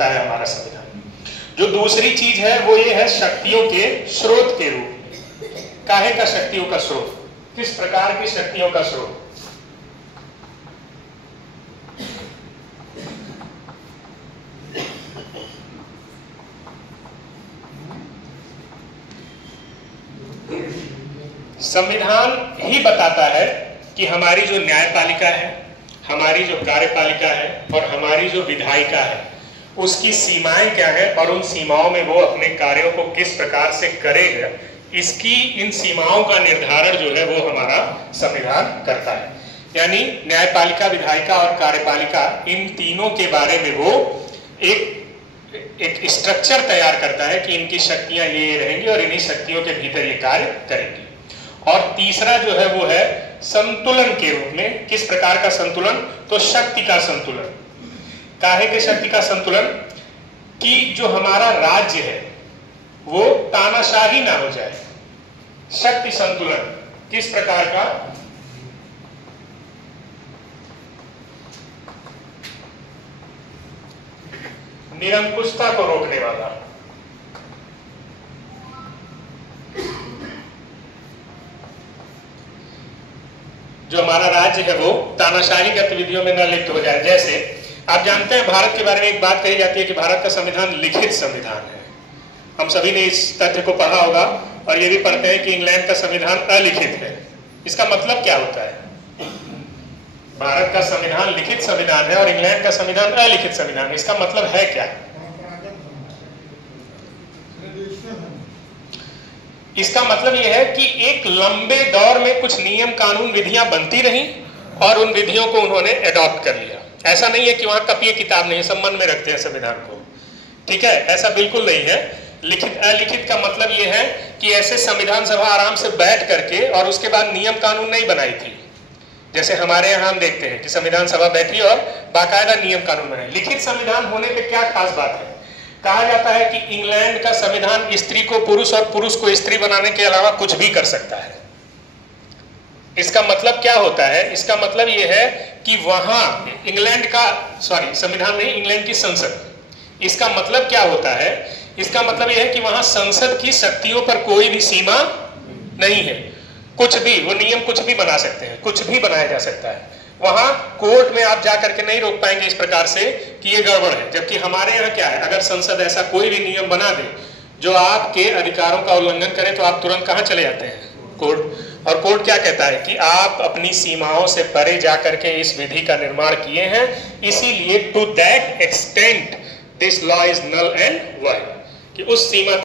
बोलता है हमारा संविधान। जो दूसरी चीज है वो ये है शक्तियों के स्रोत के रूप में। काहे का शक्तियों का स्रोत, किस प्रकार की शक्तियों का स्रोत? संविधान ही बताता है कि हमारी जो न्यायपालिका है, हमारी जो कार्यपालिका है और हमारी जो विधायिका है, उसकी सीमाएं क्या है और उन सीमाओं में वो अपने कार्यों को किस प्रकार से करेगा, इसकी इन सीमाओं का निर्धारण जो है वो हमारा संविधान करता है। यानी न्यायपालिका, विधायिका और कार्यपालिका, इन तीनों के बारे में वो एक स्ट्रक्चर तैयार करता है कि इनकी शक्तियां ये रहेंगी और इन्हीं शक्तियों के भीतर ये कार्य करेंगी। और तीसरा जो है वो है संतुलन के रूप में। किस प्रकार का संतुलन? तो शक्ति का संतुलन। काहे के शक्ति का संतुलन? कि जो हमारा राज्य है वो तानाशाही ना हो जाए। शक्ति संतुलन किस प्रकार का? निरंकुशता को रोकने वाला। जो हमारा राज्य है वो तानाशाही गतिविधियों में न लिप्त हो जाए। जैसे आप जानते हैं भारत के बारे में एक बात कही जाती है कि भारत का संविधान लिखित संविधान है। हम सभी ने इस तथ्य को पढ़ा होगा और ये भी पढ़ते हैं कि इंग्लैंड का संविधान अलिखित है। इसका मतलब क्या होता है? भारत का संविधान लिखित संविधान है और इंग्लैंड का संविधान अलिखित संविधान है। इसका मतलब है क्या? इसका मतलब यह है कि एक लंबे दौर में कुछ नियम, कानून, विधियां बनती रहीं और उन विधियों को उन्होंने एडॉप्ट कर लिया। ऐसा नहीं है कि वहां कॉपी किताब नहीं है, सब मन में रखते हैं संविधान को, ठीक है? ऐसा बिल्कुल नहीं है। लिखित अलिखित का मतलब यह है कि ऐसे संविधान सभा आराम से बैठ करके और उसके बाद नियम कानून नहीं बनाई थी। जैसे हमारे यहाँ हम देखते हैं कि संविधान सभा बैठी और बाकायदा नियम कानून बनाए। लिखित संविधान होने पे क्या खास बात है? कहा जाता है कि इंग्लैंड का संविधान स्त्री को पुरुष और पुरुष को स्त्री बनाने के अलावा कुछ भी कर सकता है। इसका मतलब क्या होता है? इसका मतलब यह है कि वहां इंग्लैंड का संविधान नहीं, इंग्लैंड की संसद। इसका मतलब क्या होता है? इसका मतलब यह है कि वहां संसद की शक्तियों पर कोई भी सीमा नहीं है। कुछ भी, वो नियम कुछ भी बना सकते हैं, कुछ भी बनाया जा सकता है। वहां कोर्ट में आप जाकर के नहीं रोक पाएंगे इस प्रकार से कि ये गड़बड़ है। जबकि हमारे यहाँ क्या है, अगर संसद ऐसा कोई भी नियम बना दे जो आपके अधिकारों का उल्लंघन करे तो आप तुरंत कहां चले जाते हैं? कोर्ट। और कोर्ट क्या कहता है कि आप अपनी सीमाओं से परे जाकर के इस विधि का निर्माण किए हैं, इसीलिए to that extent this law is null and void, कि उस सीमा